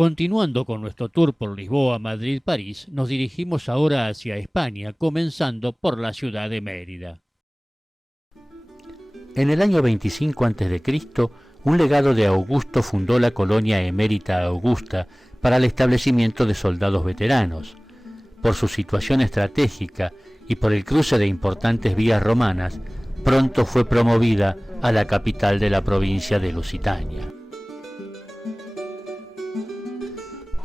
Continuando con nuestro tour por Lisboa, Madrid, París, nos dirigimos ahora hacia España, comenzando por la ciudad de Mérida. En el año 25 a.C., un legado de Augusto fundó la colonia emérita Augusta para el establecimiento de soldados veteranos. Por su situación estratégica y por el cruce de importantes vías romanas, pronto fue promovida a la capital de la provincia de Lusitania.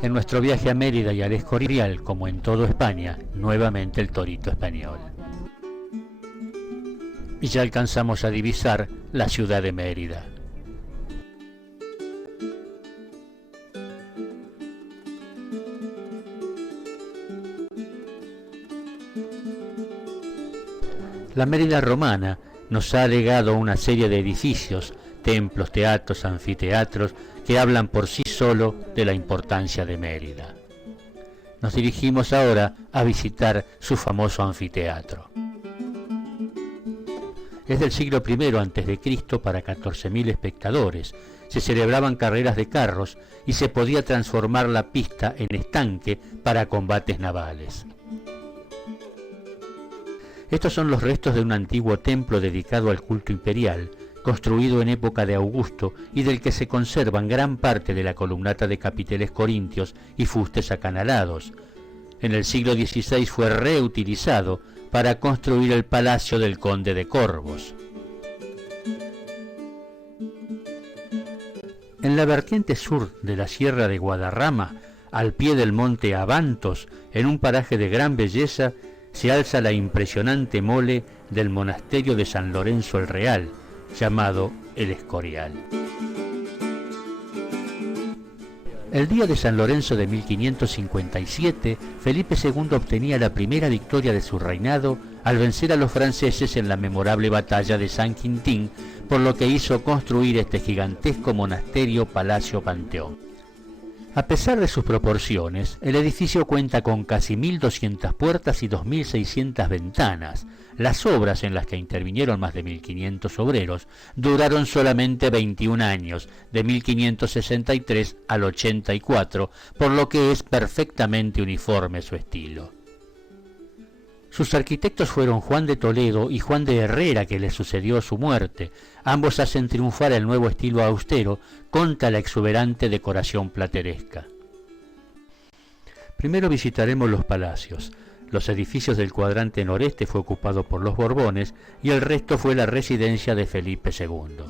En nuestro viaje a Mérida y al Escorial, como en toda España, nuevamente el torito español. Y ya alcanzamos a divisar la ciudad de Mérida. La Mérida romana nos ha legado una serie de edificios, templos, teatros, anfiteatros, que hablan por sí solo de la importancia de Mérida. Nos dirigimos ahora a visitar su famoso anfiteatro. Es del siglo I a.C. para 14.000 espectadores. Se celebraban carreras de carros y se podía transformar la pista en estanque para combates navales. Estos son los restos de un antiguo templo dedicado al culto imperial, construido en época de Augusto y del que se conservan gran parte de la columnata de capiteles corintios y fustes acanalados. En el siglo XVI fue reutilizado para construir el palacio del conde de Corvos. En la vertiente sur de la sierra de Guadarrama, al pie del monte Abantos, en un paraje de gran belleza, se alza la impresionante mole del monasterio de San Lorenzo el Real, llamado el Escorial. El día de San Lorenzo de 1557, Felipe II obtenía la primera victoria de su reinado al vencer a los franceses en la memorable batalla de San Quintín, por lo que hizo construir este gigantesco monasterio Palacio Panteón. A pesar de sus proporciones, el edificio cuenta con casi 1.200 puertas y 2.600 ventanas. Las obras, en las que intervinieron más de 1.500 obreros, duraron solamente 21 años, de 1563 al 84, por lo que es perfectamente uniforme su estilo. Sus arquitectos fueron Juan de Toledo y Juan de Herrera, que le sucedió a su muerte. Ambos hacen triunfar el nuevo estilo austero contra la exuberante decoración plateresca. Primero visitaremos los palacios. Los edificios del cuadrante noreste fue ocupado por los Borbones y el resto fue la residencia de Felipe II.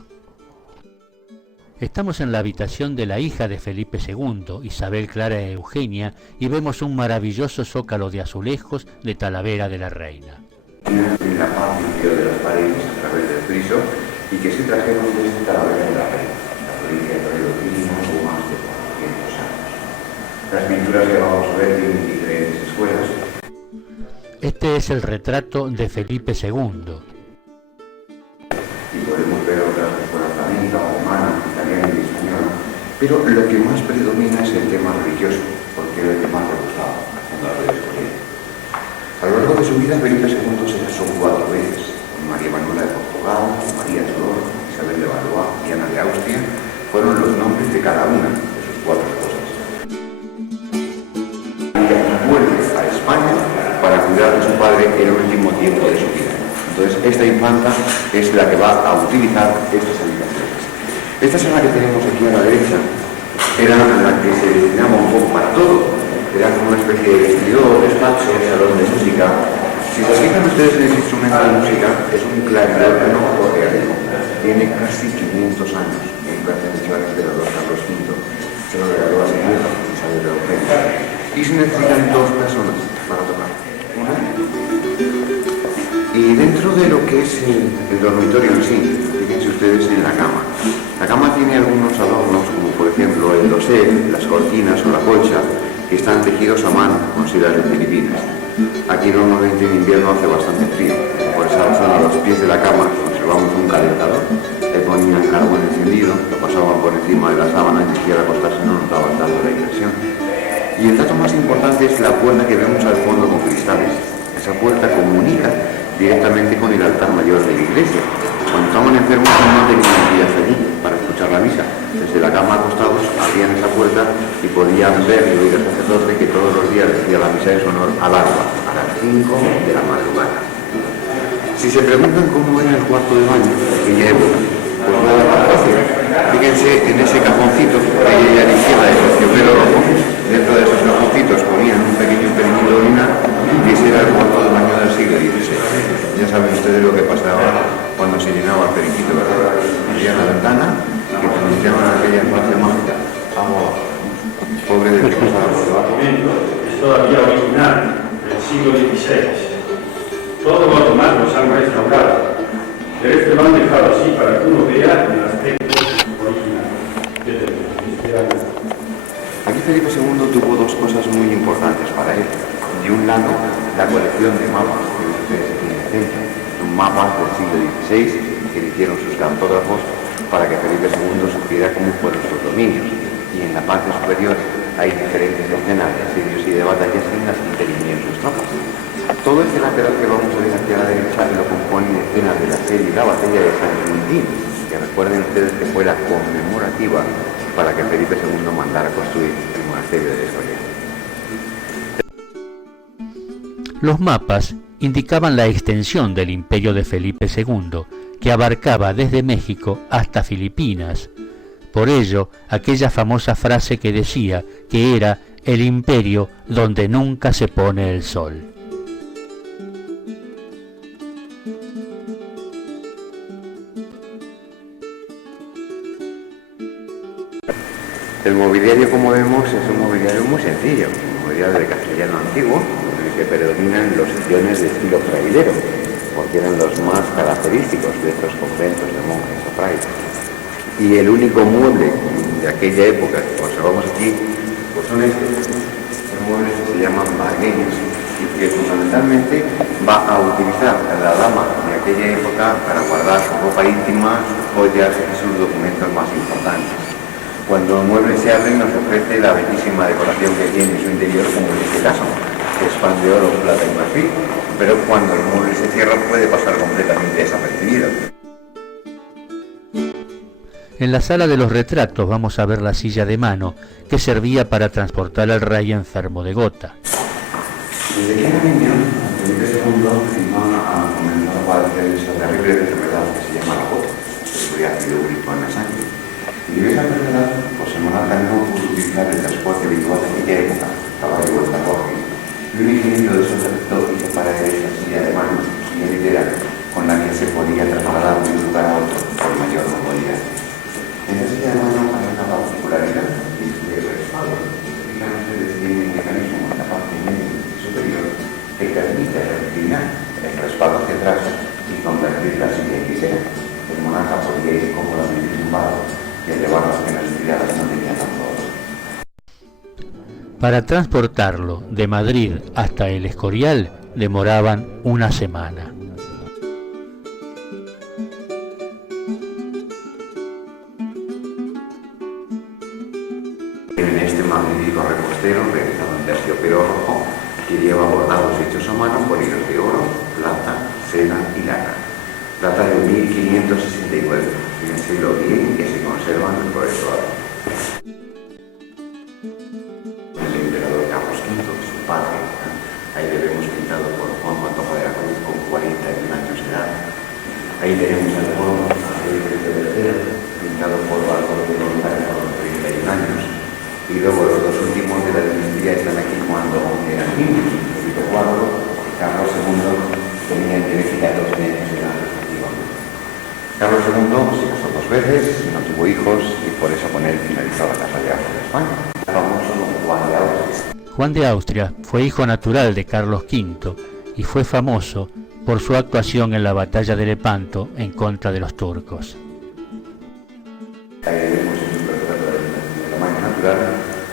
Estamos en la habitación de la hija de Felipe II, Isabel Clara Eugenia, y vemos un maravilloso zócalo de azulejos de Talavera de la Reina. En la parte interior de las paredes a través del friso y que se trajeron desde Talavera de la Reina. La provincia de Toledo tiene algo más de 400 años. Las pinturas que vamos a ver tienen diferentes escuelas. Este es el retrato de Felipe II. Y podemos ver otras escuelas flamenca, alemana, italiana y española, pero lo que más predomina es el tema religioso, porque era el que más le gustaba al fundador del Escorial. A lo largo de su vida, Felipe II se casó 4 veces, con María Manuela de Portugal, con María de Olor, Isabel de Valois y Ana de Austria, fueron los nombres de cada una de sus 4 esposas. Ella vuelve a España para cuidar de su padre el último tiempo de su vida. Entonces, esta infanta es la que va a utilizar estas habitaciones. Esta sala que tenemos aquí a la derecha era la que se destinaba un poco para todo. Era como una especie de vestidor, despacho, salón de música. Si se fijan ustedes en el instrumento de música, es un clarinete orgánico. Tiene casi 500 años, en perteneció al emperador Carlos V. Se lo regaló a su hija, Isabel de Eugenia. Y se necesitan 2 personas para tocar. Una. Y dentro de lo que es el dormitorio en sí, fíjense ustedes en la cama. La cama tiene algunos adornos, como por ejemplo el dosel, las cortinas o la colcha, que están tejidos a mano con sedas de Filipinas. Aquí normalmente en invierno hace bastante frío. Por esa razón, a los pies de la cama conservamos un calentador. Le ponían carbón encendido, lo pasaban por encima de la sábana y si al acostarse no notaban tanto la impresión. Y el dato más importante es la puerta que vemos al fondo con cristales. Esa puerta comunica directamente con el altar mayor de la iglesia. Cuando estaban enfermos no tenían guías allí para escuchar la misa. Desde la cama acostado párrocos abrían esa puerta y podían ver y oír al sacerdote que todos los días decía la misa en su honor al alba, a las 5 de la madrugada. Si se preguntan cómo era el cuarto de baño de aquella época, pues nada más fácil. Fíjense en ese cajoncito que hay a la izquierda del terciopelo rojo. Dentro de esos cajoncitos ponían un pequeño impedimento de orinar y ese era el cuarto de baño del siglo XVI. Ya saben ustedes lo que pasaba cuando se llenaba el periquito, ¿verdad? Había la ventana que transmitieron a aquella infancia mágica. Agua. Pobre de que pasaba por debajo. Es todavía original del siglo XVI. Todos los demás los han restaurado, pero este lo han dejado así para que uno vea el aspecto original. Aquí Felipe II tuvo dos cosas muy importantes para él. De un lado, la colección de mapas que ustedes tienen frente, son mapas del siglo XVI que le hicieron sus cartógrafos para que Felipe II supiera cómo fueron sus dominios. Y en la parte superior hay diferentes escenas de asedios y de batallas en las que intervinieron sus tropas. Todo este lateral que vamos a ver hacia la derecha lo componen escenas del asedio y la batalla de San Quintín, que recuerden ustedes que fue la conmemorativa para que Felipe II mandara construir el monasterio de Soria. Los mapas indicaban la extensión del imperio de Felipe II, que abarcaba desde México hasta Filipinas. Por ello, aquella famosa frase que decía que era el imperio donde nunca se pone el sol. El mobiliario, como vemos, es un mobiliario muy sencillo, un mobiliario de castellano antiguo, en el que predominan los sillones de estilo frailero, porque eran los más característicos de estos conventos de monjes o frailes. Y el único mueble de aquella época que observamos aquí, pues son estos muebles que se llaman bargueños y que fundamentalmente va a utilizar la dama de aquella época para guardar su ropa íntima, sus joyas y sus documentos más importantes. Cuando el mueble se abre nos ofrece la bellísima decoración que tiene en su interior, como en este caso, que es pan de oro, plata y marfil, pero cuando el mueble se cierra puede pasar completamente desapercibido. En la sala de los retratos vamos a ver la silla de mano que servía para transportar al rey enfermo de gota. Desde que era niño, Felipe II iba a comenzar a padecer esa terrible enfermedad que se llama la gota, que sería ácido úrico en la sangre. Y de esa enfermedad, pues el monarca no pudo utilizar el transporte habitual de aquella época, caballo o carruaje. Y un ingeniero de esos aceptó y se para de esa silla de mano, silla litera, con la que se podía trasladar de un lugar a otro con mayor comodidad. En esa silla de mano hay una particularidad, y es que el respaldo, fijan ustedes, tiene un mecanismo en la parte media y superior que permite reclinar el respaldo hacia atrás y convertir la silla en lisera. El monarca podía ir cómodamente tumbado y llevar las penas estudiadas no tenía tanto dolor. Para transportarlo de Madrid hasta el Escorial demoraban una semana. En este magnífico repostero realizado en terciopelo rojo que lleva bordados hechos a mano por hilos de oro, plata, seda y lana. Data de 1569. Fíjense lo bien que se conservan por eso. El emperador Carlos V, su padre, ahí le vemos pintado por Juan Pantoja de la Cruz con 41 años de edad. Ahí tenemos al mono, a Felipe III, pintado por Bartolomé González con 31 años. Y luego los dos últimos de la dinastía están aquí cuando eran niños. Felipe IV y Carlos II tenían 13 y 14 años de edad. Carlos II se casó 2 veces, no tuvo hijos y por eso con él finalizó la Casa de Austria de España. El famoso Juan de Austria. Juan de Austria fue hijo natural de Carlos V y fue famoso por su actuación en la batalla de Lepanto en contra de los turcos. Ahí vemos un retrato de tamaño natural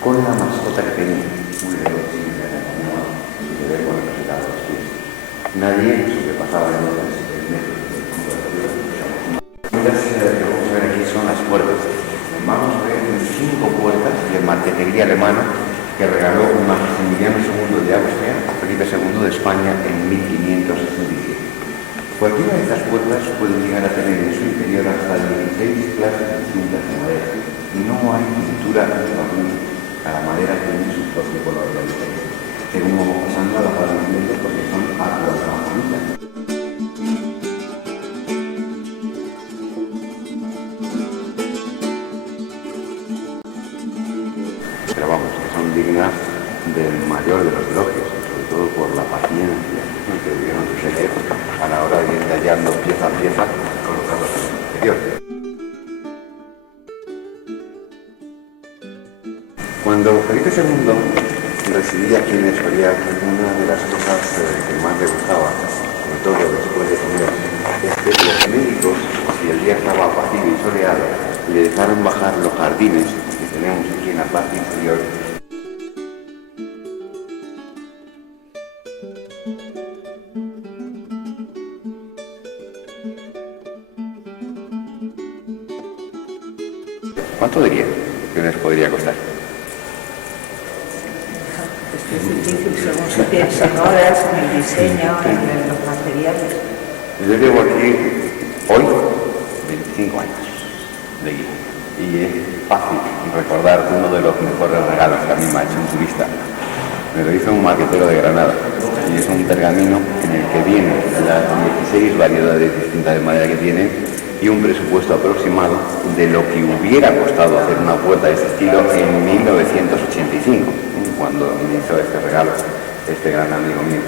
con la mascota que tenía, un león sin ver con representado los pies. Nadie sobrepasaba entonces el metro. Las que vamos a ver aquí son las puertas. Vamos a ver 5 puertas de marquetería alemana que regaló Maximiliano II de Austria a Felipe II de España en 1567. Cualquiera de estas puertas puede llegar a tener en su interior hasta 16 clases distintas de madera. no hay pintura de barniz. Cada madera tiene su propio color de diferente. Según vamos pasando, las van viendo porque son aguas más bonitas. Pero vamos, que son dignas del mayor de los elogios, sobre todo por la paciencia que debieron tener a la hora de ir tallando pieza a pieza, colocarlos en el interior. Cuando Felipe II residía aquí en Escorial, una de las cosas que más le gustaba, sobre todo después de comer, es que los médicos, si el día estaba apacible y soleado, le dejaron bajar los jardines que tenemos aquí en la parte inferior. ¿Cuánto diría que les podría costar? Es difícil según se piensa en horas, en el diseño, en los materiales. Yo llevo aquí hoy 25 años de guía y es fácil recordar uno de los mejores regalos que a mí me ha hecho un turista. Me lo hizo un maquetero de Granada y es un pergamino en el que vienen las 16 variedades distintas de madera que tiene y un presupuesto aproximado de lo que hubiera costado hacer una puerta de este estilo en 1985, cuando me hizo este regalo este gran amigo mío.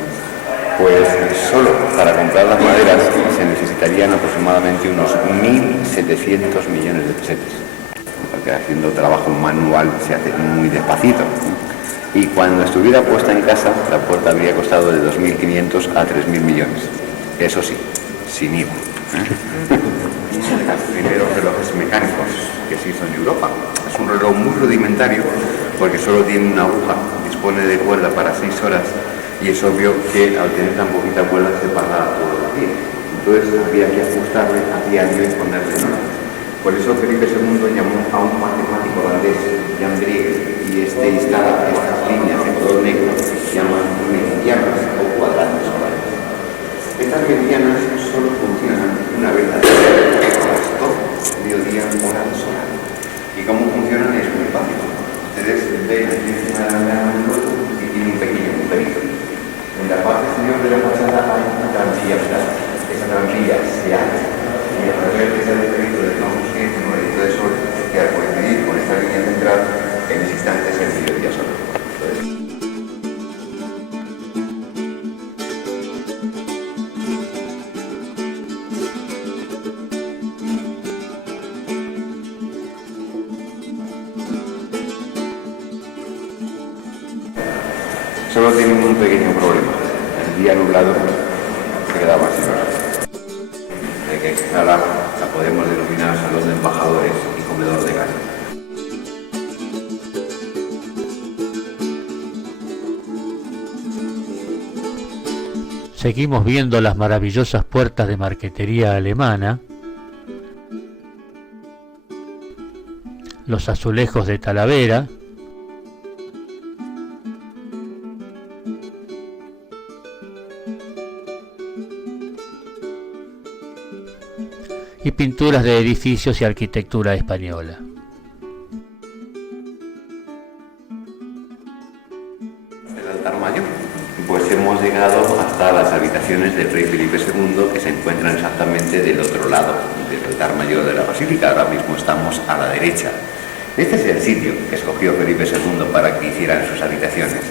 Pues solo para comprar las maderas se necesitarían aproximadamente unos 1.700 millones de pesetas, porque haciendo trabajo manual se hace muy despacito. Y cuando estuviera puesta en casa, la puerta habría costado de 2.500 a 3.000 millones. Eso sí, sin IVA. Es de los primeros relojes mecánicos que se hizo en Europa. Es un reloj muy rudimentario porque solo tiene una aguja, dispone de cuerda para 6 horas y es obvio que al tener tan poquita cuerda se paga todos los días. Entonces había que ajustarle a diario y ponerle normas. Por eso Felipe II llamó a un matemático holandés, Jan Briegel, y este instala estas líneas de color negro que se llaman meridianas o cuadrantes solares. Estas meridianas solo funcionan una vez al día, mediodía, hora solar. Y cómo funcionan es muy fácil. Ustedes ven aquí encima de la ventana y tiene un pequeño agujerito. En la parte exterior de la fachada hay una trampilla metálica. Esa trampilla se abre y al través de ese agujerito dejamos que un rayito de sol que al coincidir con esta línea central en ese instante es el mediodía solar. Solo tienen un pequeño problema. El día nublado se quedaba sin horas. De que esta sala la podemos denominar salón de embajadores y comedor de casa. Seguimos viendo las maravillosas puertas de marquetería alemana, los azulejos de Talavera, y pinturas de edificios y arquitectura española. El altar mayor. Pues hemos llegado hasta las habitaciones del rey Felipe II, que se encuentran exactamente del otro lado del altar mayor de la basílica. Ahora mismo estamos a la derecha. Este es el sitio que escogió Felipe II para que hicieran sus habitaciones.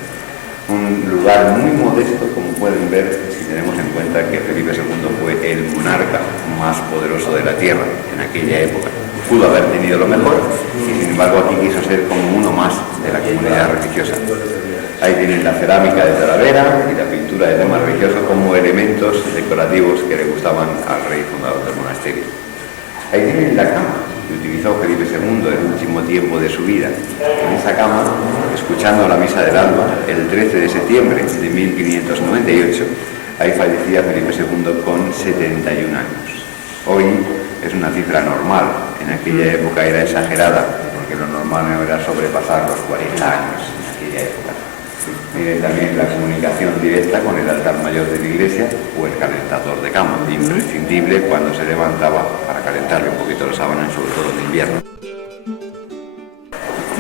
Un lugar muy modesto, como pueden ver, si tenemos en cuenta que Felipe II fue el monarca más poderoso de la tierra en aquella época. Pudo haber tenido lo mejor y sin embargo aquí quiso ser como uno más de la comunidad religiosa. Ahí tienen la cerámica de Talavera y la pintura de tema religioso como elementos decorativos que le gustaban al rey fundador del monasterio. Ahí tienen la cama que utilizó Felipe II el último tiempo de su vida. En esa cama, escuchando la misa del alba, el 13 de septiembre de 1598, ahí fallecía Felipe II con 71 años. Hoy es una cifra normal, en aquella época era exagerada, porque lo normal no era sobrepasar los 40 años en aquella época. Miren también la comunicación directa con el altar mayor de la iglesia o el calentador de cama, imprescindible cuando se levantaba para calentarle un poquito la sábana, sobre todo en invierno.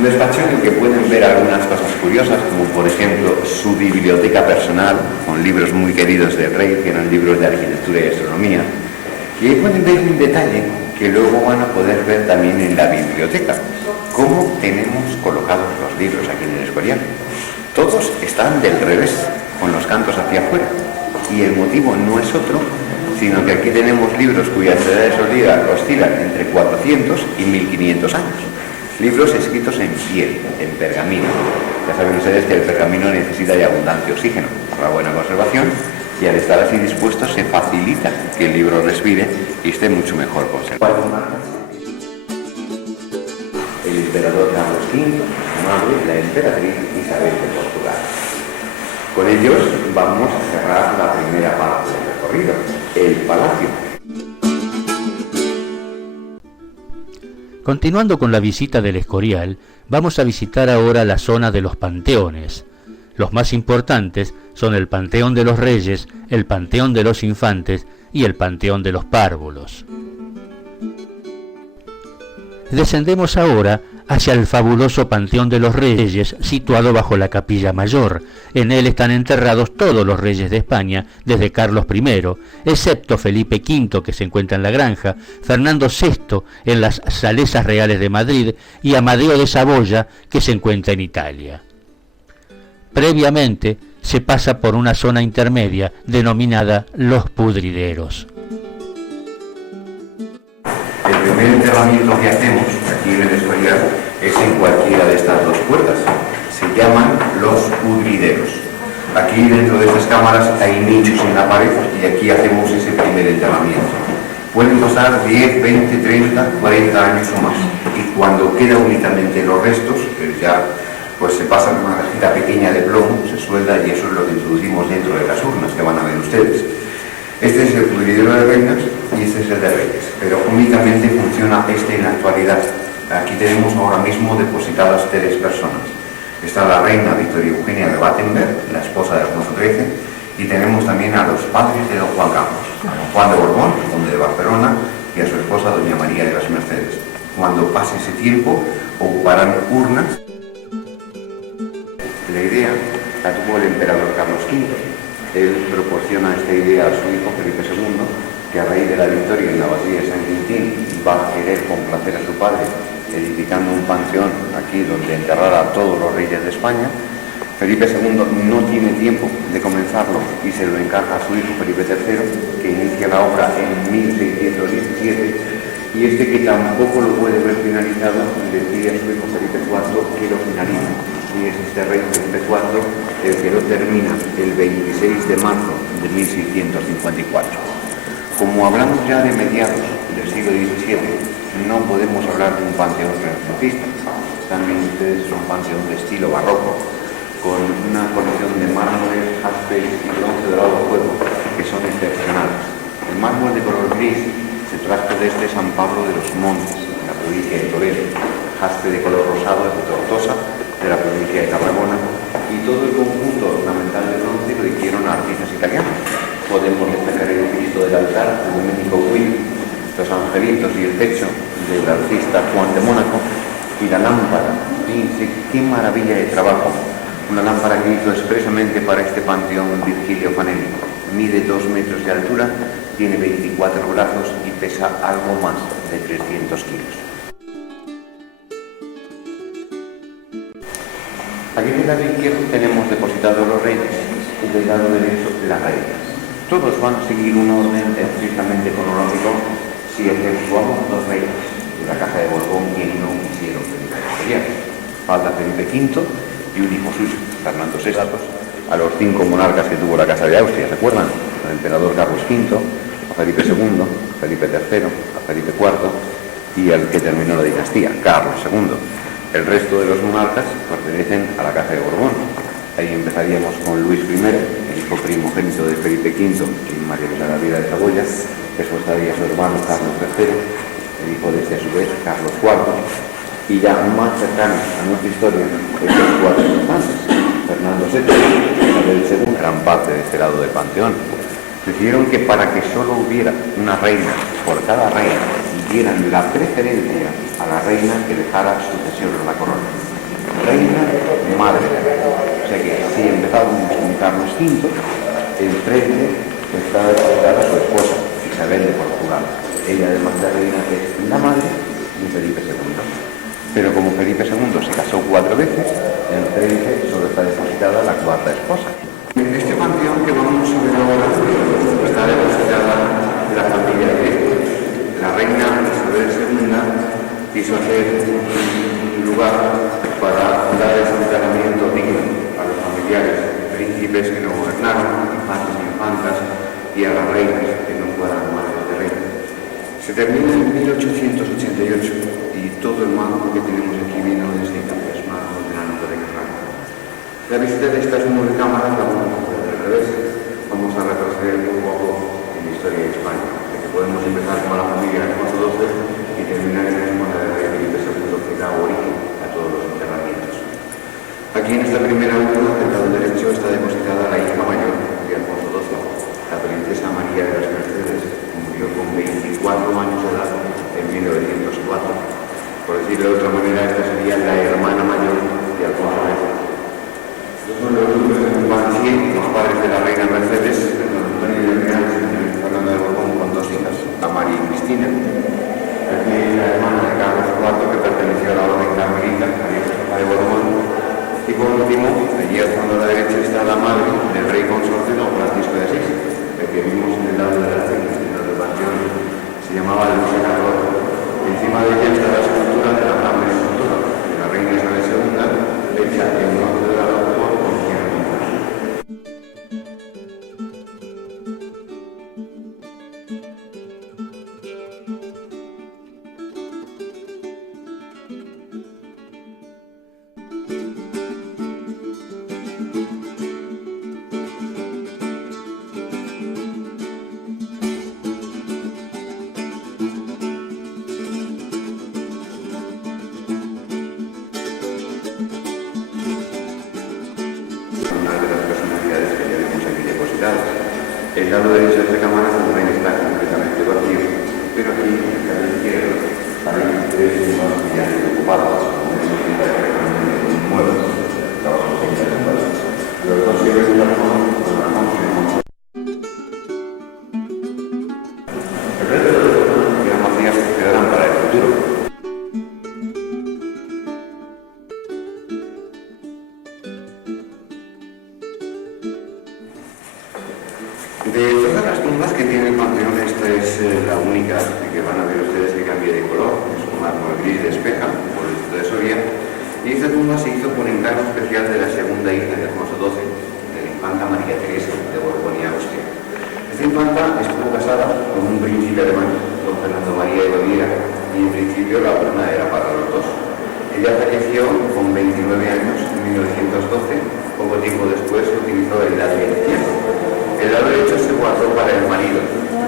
Un despacho en el que pueden ver algunas cosas curiosas, como por ejemplo su biblioteca personal, con libros muy queridos del rey, que eran libros de arquitectura y astronomía. Y ahí pueden ver un detalle que luego van a poder ver también en la biblioteca, cómo tenemos colocados los libros aquí en el Escorial. Todos están del revés, con los cantos hacia afuera. Y el motivo no es otro, sino que aquí tenemos libros cuyas edades oscilan entre 400 y 1500 años. Libros escritos en piel, en pergamino. Ya saben ustedes que el pergamino necesita de abundante oxígeno para buena conservación, y al estar así dispuestos se facilita que el libro respire y esté mucho mejor conservado. El emperador Carlos V, su madre, la emperatriz Isabel de Portugal. Con ellos vamos a cerrar la primera parte del recorrido, el palacio. Continuando con la visita del Escorial, vamos a visitar ahora la zona de los panteones. Los más importantes son el Panteón de los Reyes, el Panteón de los Infantes y el Panteón de los Párvulos. Descendemos ahora hacia el fabuloso Panteón de los Reyes, situado bajo la Capilla Mayor. En él están enterrados todos los reyes de España, desde Carlos I, excepto Felipe V, que se encuentra en la Granja, Fernando VI en las Salesas Reales de Madrid y Amadeo de Saboya, que se encuentra en Italia. Previamente se pasa por una zona intermedia denominada Los Pudrideros. El primer enterramiento que hacemos aquí en el Escorial es en cualquiera de estas dos puertas. Se llaman Los Pudrideros. Aquí dentro de estas cámaras hay nichos en la pared y aquí hacemos ese primer enterramiento. Pueden pasar 10, 20, 30, 40 años o más. Y cuando quedan únicamente los restos, ya pues se pasa con una cajita pequeña de plomo, se suelda y eso es lo que introducimos dentro de las urnas que van a ver ustedes. Este es el pudridero de reinas y este es el de reyes, pero únicamente funciona este en la actualidad. Aquí tenemos ahora mismo depositadas 3 personas. Está la reina Victoria Eugenia de Battenberg, la esposa de Alfonso XIII, y tenemos también a los padres de don Juan Carlos, a don Juan de Borbón, conde de Barcelona, y a su esposa doña María de las Mercedes. Cuando pase ese tiempo, ocuparán urnas. La idea la tuvo el emperador Carlos V. Él proporciona esta idea a su hijo Felipe II, que a raíz de la victoria en la batalla de San Quintín va a querer complacer a su padre, edificando un panteón aquí donde enterrar a todos los reyes de España. Felipe II no tiene tiempo de comenzarlo y se lo encarga a su hijo Felipe III, que inicia la obra en 1617, y este, que tampoco lo puede ver finalizado, le pide a su hijo Felipe IV que lo finalice. Y es este rey Felipe IV el que lo termina el 26 de marzo de 1654. Como hablamos ya de mediados del siglo XVII, no podemos hablar de un panteón renacentista. También ustedes son un panteón de estilo barroco, con una colección de mármoles, jaspes y bronce dorado fuego, que son excepcionales. El mármol de color gris se trajo desde San Pablo de los Montes, en la provincia de Toledo. Jaspe de color rosado es de Tortosa, de la provincia de Tarragona, y todo el conjunto ornamental de bronce lo hicieron artistas italianos. Podemos destacar el Cristo del altar de Domenico Guidi, los angelitos y el techo del artista Juan de Mónaco, y la lámpara. Fíjense qué maravilla de trabajo. Una lámpara que hizo expresamente para este panteón Virgilio Fanelli. Mide 2 metros de altura, tiene 24 brazos y pesa algo más de 300 kilos. Aquí del lado izquierdo tenemos depositados los reyes y del lado derecho las reinas. Todos van a seguir un orden estrictamente cronológico si exceptuamos 2 reyes de la casa de Borbón que no quisieron Felipe el Escorial. Falta Felipe V y un hijo suyo, Fernando VI, a los 5 monarcas que tuvo la casa de Austria, ¿se acuerdan? Al emperador Carlos V, a Felipe II, a Felipe III, a Felipe IV y al que terminó la dinastía, Carlos II. El resto de los monarcas pertenecen a la casa de Borbón. Ahí empezaríamos con Luis I, el hijo primogénito de Felipe V y María de la Gabriela de Saboya. Después estaría su hermano Carlos III, el hijo de este a su vez, Carlos IV. Y ya más cercano a nuestra historia, estos 4 infantes, Fernando VII, Isabel II, gran parte de este lado del panteón. Decidieron que para que solo hubiera una reina por cada reina, dieran la preferencia a la reina que dejara sucesión a la corona. reina madre. O sea que así empezamos con Carlos V, el 13 está depositada su esposa, Isabel de Portugal. Ella, además de reina, es la madre de Felipe II. Pero como Felipe II se casó 4 veces, en el 13 solo está depositada la cuarta esposa. En este panteón que vamos a ver ahora está depositada la familia de la reina Isabel II. Quiso hacer un lugar para dar ese tratamiento digno a los familiares, príncipes que no gobernaron, infantes y infantas, y a las reinas que no fueran madres de reinas. Se termina en 1888 y todo el mármol que tenemos aquí vino desde Italia, es mármol de la nota de Carrara. La visita de estas 9 cámaras la vamos a hacer al revés. Vamos a retroceder un poco en la historia de España, de que podemos empezar con la familia de Alfonso XII y terminar en la de rey Felipe II, que da origen a todos los enterramientos. Aquí en esta primera urna, del lado derecho, está depositada la hija mayor de Alfonso XII, la princesa María de las Mercedes, que murió con 24 años de edad en 1904. Por decirlo de otra manera, esta sería la hermana mayor de Alfonso X. Estos son los duques de Montpensier, los padres de la reina Mercedes, don Antonio de Orleans y Fernando de Borbón, con 2 hijas, María y Cristina. Aquí la hermana de Carlos IV, que perteneció a la orden carmelita, María Josefa de Borbón. Y por último, allí al fondo a la derecha está la madre del rey consorte don Francisco de Asís, el que vimos en el lado de la cena, en el panteón, se llamaba Luisa Carlota. Encima de ella está la escultura de la Gran Escultura, de la reina Isabel II, hecha en honor de la doctora con quien el lado derecho de esta cámara también está completamente vacío, pero aquí en el lado izquierdo hay 3 más villanos ocupados, muertos, trabajos interesantes. Los dos sirven de la forma con la noche. El resto de los otros que eran vacías quedarán para el futuro. De todas las tumbas que tiene el panteón, esta es la única que van a ver ustedes que cambie de color, es un mármol gris de Espeja, por el distrito de Soria, y esta tumba se hizo por encargo especial de la segunda hija de Alfonso XII, de la infanta María Teresa de Borbón y Austria. Esta infanta estuvo casada con un príncipe alemán, don Fernando María de Baviera, y en principio la urna era para los dos. Ella falleció con 29 años en 1912, poco tiempo después se utilizó el lado izquierdo. El lado derecho se guardó para el marido,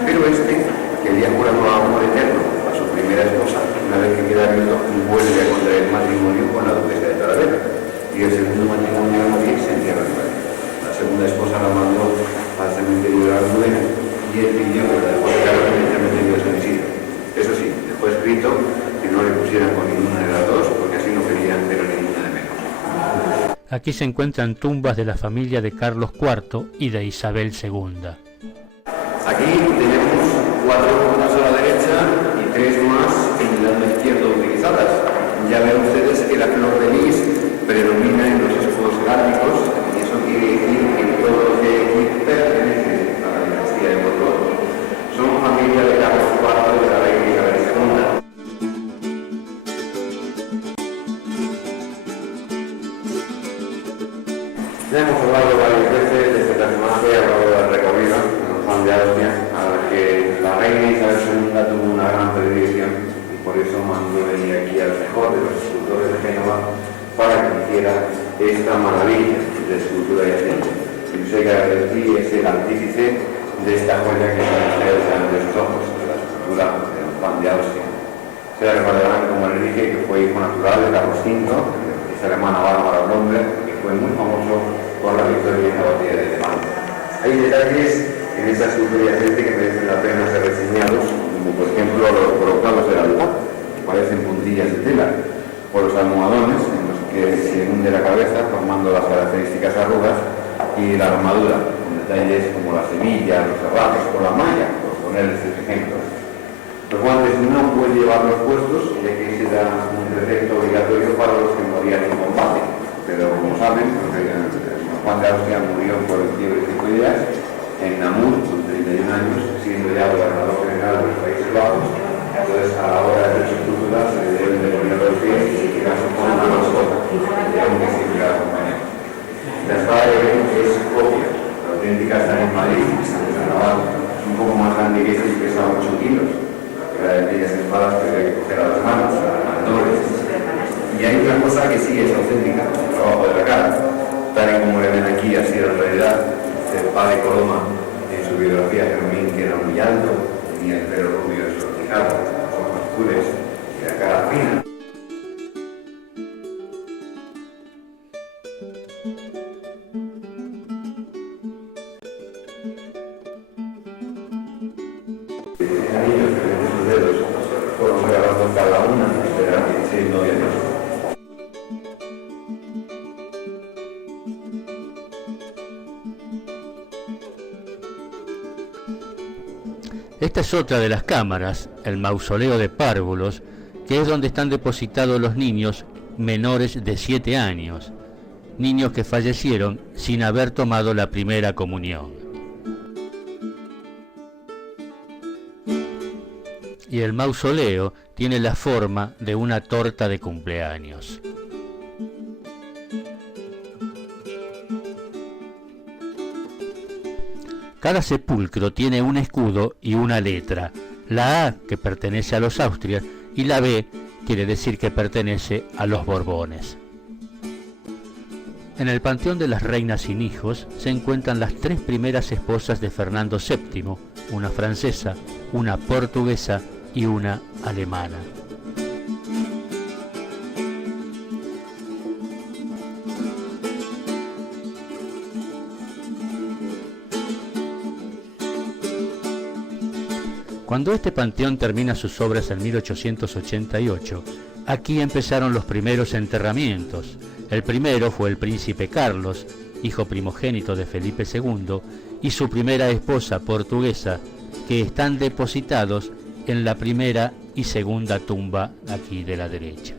pero este quería jurar amor eterno a su primera esposa. Una vez que queda viudo, vuelve a contraer matrimonio con la duquesa de Talavera, y el segundo matrimonio de morir se entierra en Madrid. La segunda esposa la mandó al cementerio de la Almudena y él pidió que la dejó en el cementerio de San Isidro. Eso sí, dejó escrito que no le pusieran con ninguna de las dos, porque así no querían, pero ninguna de menos. Aquí se encuentran tumbas de la familia de Carlos IV y de Isabel II. Aquí tenemos 4 urnas a la derecha y 3 más en el lado izquierdo utilizadas. Ya ven ustedes que la flor de lis predomina en los escudos heráldicos, y eso quiere decir que todo lo que aquí pertenece a la dinastía de Borbón son familia de Carlos IV y de la reina Isabel II. Ya hemos hablado varias veces de este personaje, he hablado del recorrido en el Juan de Austria, a la que la reina Isabel II tuvo una gran predilección y por eso mandó venir aquí al mejor de los escultores de Génova para que hiciera esta maravilla de escultura y aceite. Giuseppe Gagliardi es el artífice de esta joya que están ustedes delante de sus ojos, de la escultura del Juan de Austria. Se la recordarán, como les dije, que fue hijo natural de Carlos V, de esa alemana Bárbara Blomberg, que fue muy famoso por la victoria en la batalla de Lepanto. Hay detalles en esta escultura y aceite que merecen la pena ser reseñados, como por ejemplo los colocados del altar, que parecen puntillas de tela, o los almohadones en los que se de la cabeza, formando las características arrugas, y la armadura, con detalles como la semilla, los herrajes o la malla, por ponerles ejemplos. Los guantes no pueden llevarlos puestos, ya que ese era un precepto obligatorio para los que morían en combate. Pero como saben, Juan de Austria murió por el fiebre tifoidea en Namur, con 31 años, siendo ya gobernador general de los Países Bajos. Entonces, a la hora de su estructura se le deben de poner los pies y que se pongan a los ojos, aunque siempre la acompaña. La espada de Ben es copia, la auténtica está en Madrid, en San Navarro. Es un poco más grande que esta y pesa 8 kilos. Era de aquellas espadas que hay que coger a las manos, a dobles. Y hay una cosa que sí es auténtica, el trabajo de la cara. Tal y como le ven aquí, así en realidad, el padre Coloma, en su biografía, Fermín, que era muy alto, tenía el pelo rubio desortijado, ojos azules y la cara fina. Anillos que ven sus dedos fueron regalando cada una de las 16 novias. Esta es otra de las cámaras, el mausoleo de párvulos, que es donde están depositados los niños menores de 7 años, niños que fallecieron sin haber tomado la primera comunión. Y el mausoleo tiene la forma de una torta de cumpleaños. Cada sepulcro tiene un escudo y una letra, la A que pertenece a los Austrias y la B quiere decir que pertenece a los Borbones. En el panteón de las reinas sin hijos se encuentran las 3 primeras esposas de Fernando VII, una francesa, una portuguesa y una alemana. Cuando este panteón termina sus obras en 1888, aquí empezaron los primeros enterramientos. El primero fue el príncipe Carlos, hijo primogénito de Felipe II, y su primera esposa portuguesa, que están depositados en la primera y segunda tumba aquí de la derecha.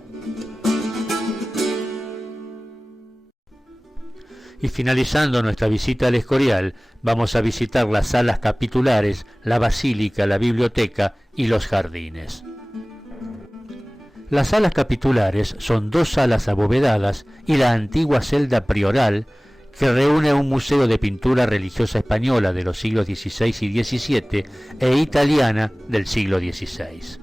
Y finalizando nuestra visita al Escorial, vamos a visitar las salas capitulares, la basílica, la biblioteca y los jardines. Las salas capitulares son 2 salas abovedadas y la antigua celda prioral que reúne un museo de pintura religiosa española de los siglos XVI y XVII e italiana del siglo XVI.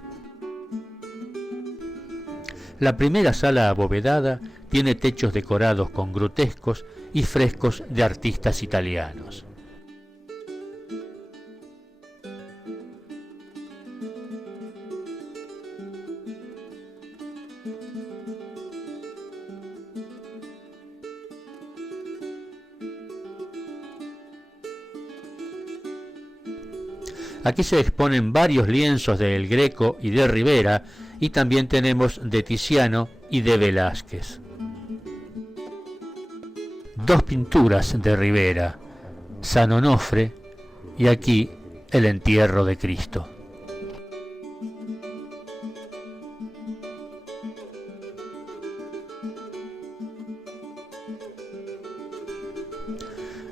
La primera sala abovedada tiene techos decorados con grutescos y frescos de artistas italianos. Aquí se exponen varios lienzos de El Greco y de Rivera, y también tenemos de Tiziano y de Velázquez. 2 pinturas de Rivera, San Onofre y aquí el entierro de Cristo.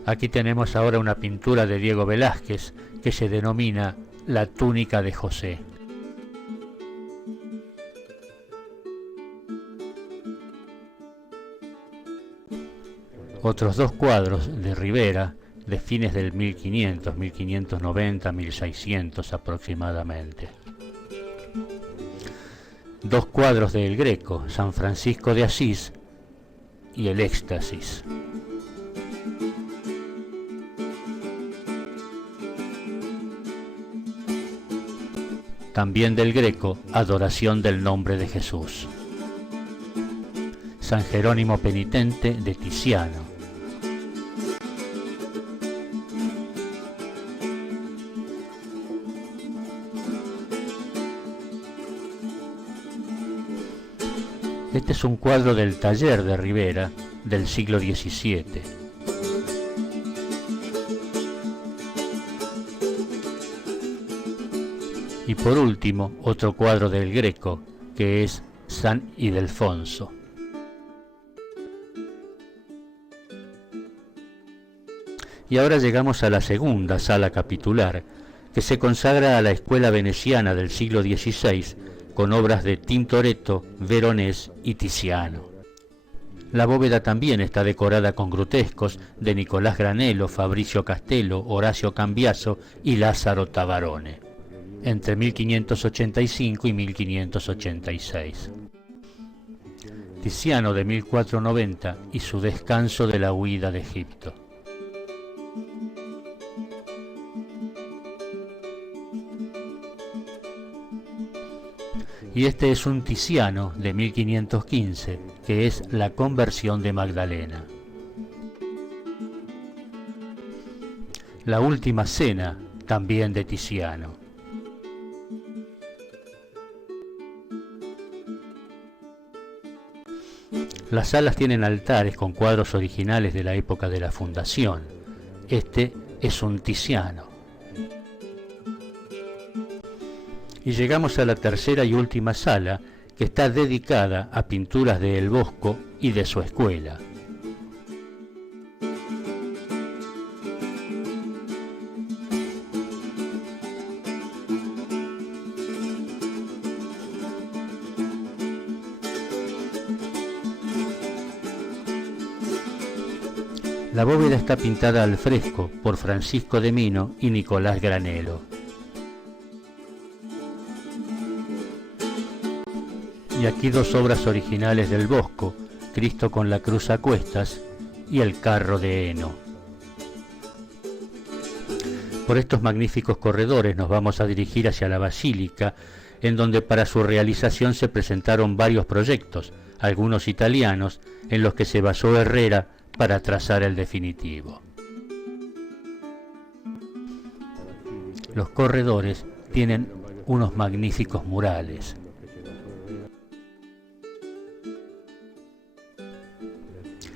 Aquí tenemos ahora una pintura de Diego Velázquez que se denomina La túnica de José. Otros 2 cuadros de Rivera de fines del 1500, 1590, 1600 aproximadamente. 2 cuadros de El Greco, San Francisco de Asís y el Éxtasis. También del Greco, Adoración del Nombre de Jesús. San Jerónimo Penitente de Tiziano. Este es un cuadro del taller de Rivera del siglo XVII. Y por último, otro cuadro del Greco, que es San Ildefonso. Y ahora llegamos a la segunda sala capitular, que se consagra a la escuela veneciana del siglo XVI, con obras de Tintoretto, Veronés y Tiziano. La bóveda también está decorada con grutescos de Nicolás Granello, Fabrizio Castello, Horacio Cambiaso y Lázaro Tavarone, entre 1585 y 1586. Tiziano de 1490 y su descanso de la huida de Egipto. Y este es un Tiziano de 1515, que es la conversión de Magdalena. La última cena, también de Tiziano. Las salas tienen altares con cuadros originales de la época de la fundación. Este es un Tiziano. Y llegamos a la tercera y última sala, que está dedicada a pinturas de El Bosco y de su escuela. La bóveda está pintada al fresco por Francisco de Mino y Nicolás Granello. Y aquí dos obras originales del Bosco, Cristo con la cruz a cuestas y el carro de heno. Por estos magníficos corredores nos vamos a dirigir hacia la Basílica, en donde para su realización se presentaron varios proyectos, algunos italianos, en los que se basó Herrera para trazar el definitivo. Los corredores tienen unos magníficos murales.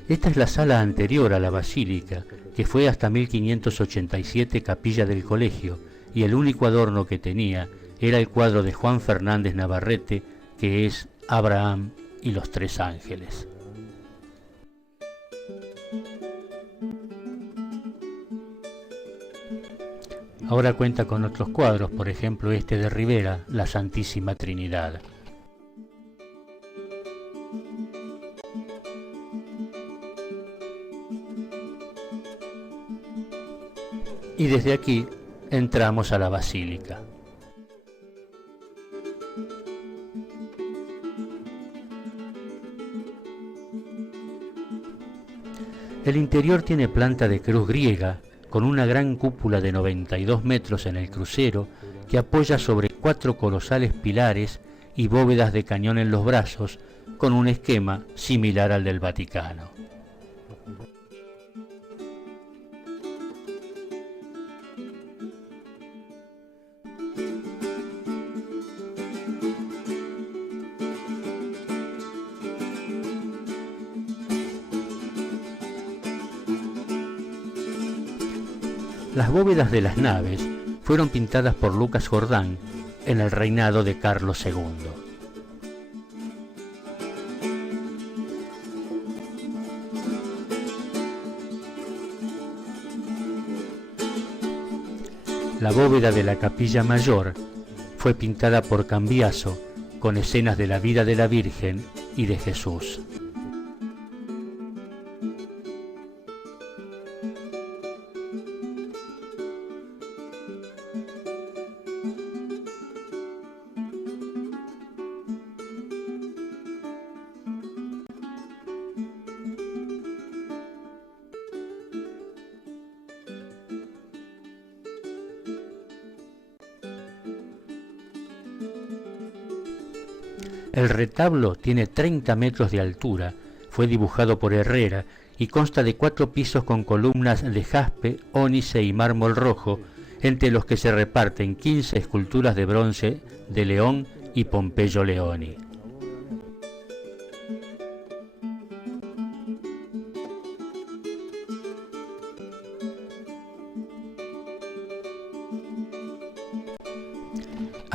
Esta es la sala anterior a la basílica, que fue hasta 1587 capilla del colegio, y el único adorno que tenía era el cuadro de Juan Fernández Navarrete, que es Abraham y los tres ángeles. Ahora cuenta con otros cuadros, por ejemplo este de Rivera, la Santísima Trinidad. Y desde aquí entramos a la basílica. El interior tiene planta de cruz griega, con una gran cúpula de 92 metros en el crucero, que apoya sobre 4 colosales pilares y bóvedas de cañón en los brazos, con un esquema similar al del Vaticano. Las bóvedas de las naves fueron pintadas por Lucas Jordán en el reinado de Carlos II. La bóveda de la capilla mayor fue pintada por Cambiaso con escenas de la vida de la Virgen y de Jesús. El retablo tiene 30 metros de altura, fue dibujado por Herrera y consta de 4 pisos con columnas de jaspe, ónice y mármol rojo, entre los que se reparten 15 esculturas de bronce de León y Pompeyo Leoni.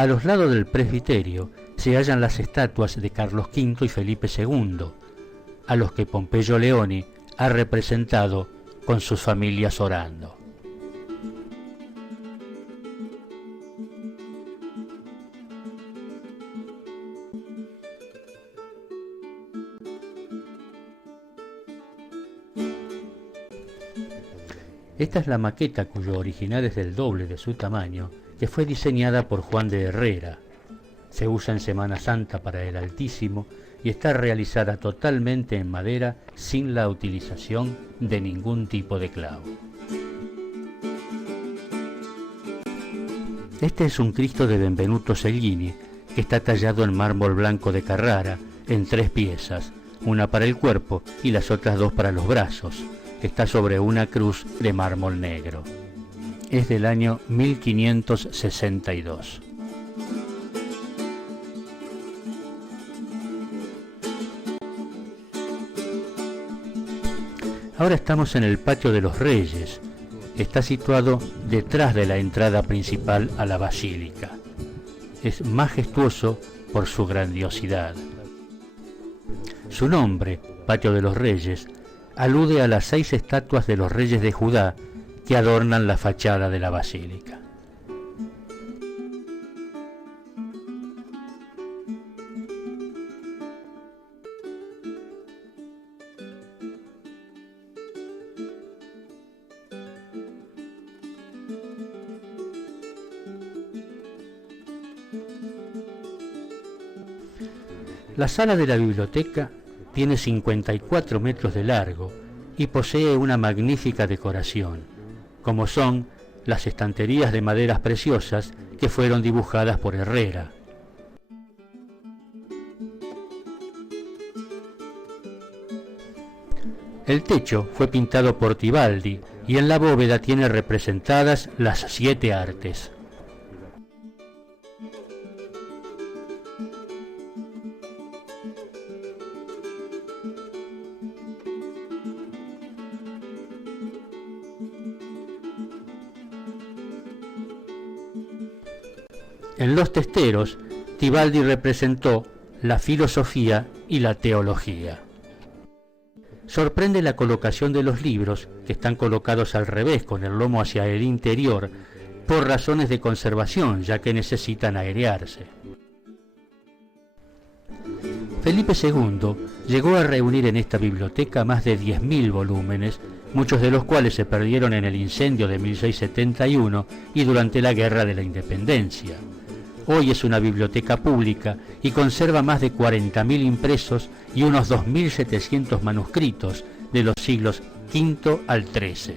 A los lados del presbiterio se hallan las estatuas de Carlos V y Felipe II, a los que Pompeyo Leoni ha representado con sus familias orando. Esta es la maqueta, cuyo original es del doble de su tamaño, que fue diseñada por Juan de Herrera. Se usa en Semana Santa para el Altísimo y está realizada totalmente en madera sin la utilización de ningún tipo de clavo. Este es un Cristo de Benvenuto Cellini que está tallado en mármol blanco de Carrara en 3 piezas, una para el cuerpo y las otras 2 para los brazos. Está sobre una cruz de mármol negro. Es del año 1562. Ahora estamos en el Patio de los Reyes. Está situado detrás de la entrada principal a la basílica. Es majestuoso por su grandiosidad. Su nombre, Patio de los Reyes, alude a las 6 estatuas de los reyes de Judá que adornan la fachada de la basílica. La sala de la biblioteca tiene 54 metros de largo y posee una magnífica decoración, como son las estanterías de maderas preciosas que fueron dibujadas por Herrera. El techo fue pintado por Tibaldi y en la bóveda tiene representadas las 7 artes. En los testeros, Tibaldi representó la filosofía y la teología. Sorprende la colocación de los libros, que están colocados al revés, con el lomo hacia el interior, por razones de conservación, ya que necesitan airearse. Felipe II llegó a reunir en esta biblioteca más de 10.000 volúmenes, muchos de los cuales se perdieron en el incendio de 1671 y durante la Guerra de la Independencia. Hoy es una biblioteca pública y conserva más de 40.000 impresos y unos 2.700 manuscritos de los siglos V al XIII.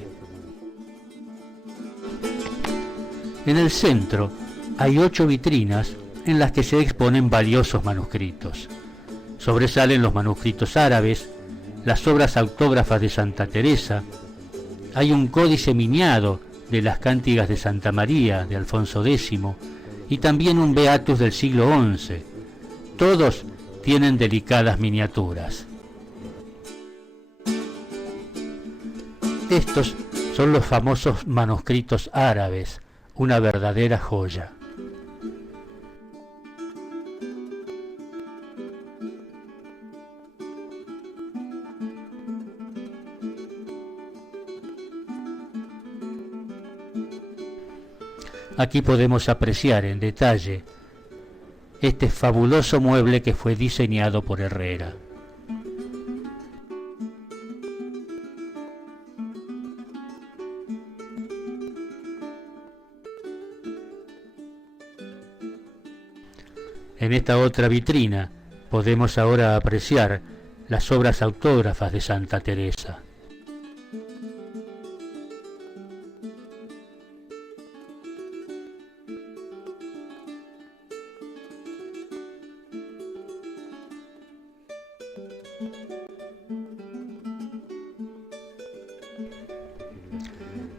En el centro hay 8 vitrinas en las que se exponen valiosos manuscritos. Sobresalen los manuscritos árabes, las obras autógrafas de Santa Teresa, hay un códice miniado de las cántigas de Santa María de Alfonso X y también un Beatus del siglo XI. Todos tienen delicadas miniaturas. Estos son los famosos manuscritos árabes, una verdadera joya. Aquí podemos apreciar en detalle este fabuloso mueble que fue diseñado por Herrera. En esta otra vitrina podemos ahora apreciar las obras autógrafas de Santa Teresa.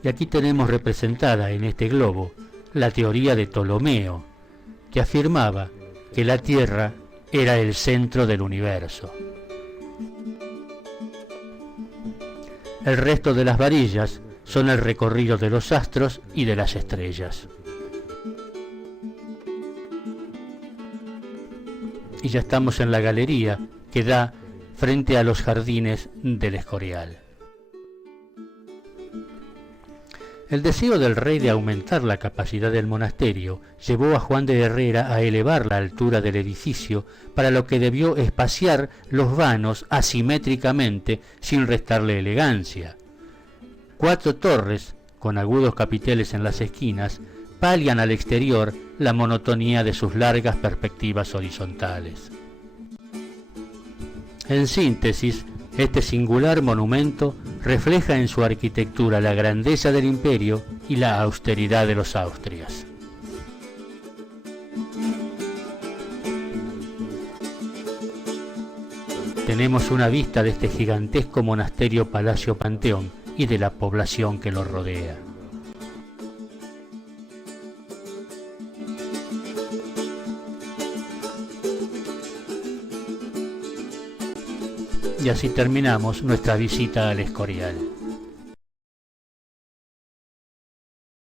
Y aquí tenemos representada en este globo la teoría de Ptolomeo, que afirmaba que la Tierra era el centro del universo. El resto de las varillas son el recorrido de los astros y de las estrellas. y ya estamos en la galería que da frente a los jardines del Escorial. El deseo del rey de aumentar la capacidad del monasterio llevó a Juan de Herrera a elevar la altura del edificio, para lo que debió espaciar los vanos asimétricamente sin restarle elegancia. 4 torres, con agudos capiteles en las esquinas, palian al exterior la monotonía de sus largas perspectivas horizontales. En síntesis, este singular monumento refleja en su arquitectura la grandeza del imperio y la austeridad de los Austrias. Tenemos una vista de este gigantesco monasterio Palacio Panteón y de la población que lo rodea. Y así terminamos nuestra visita al Escorial.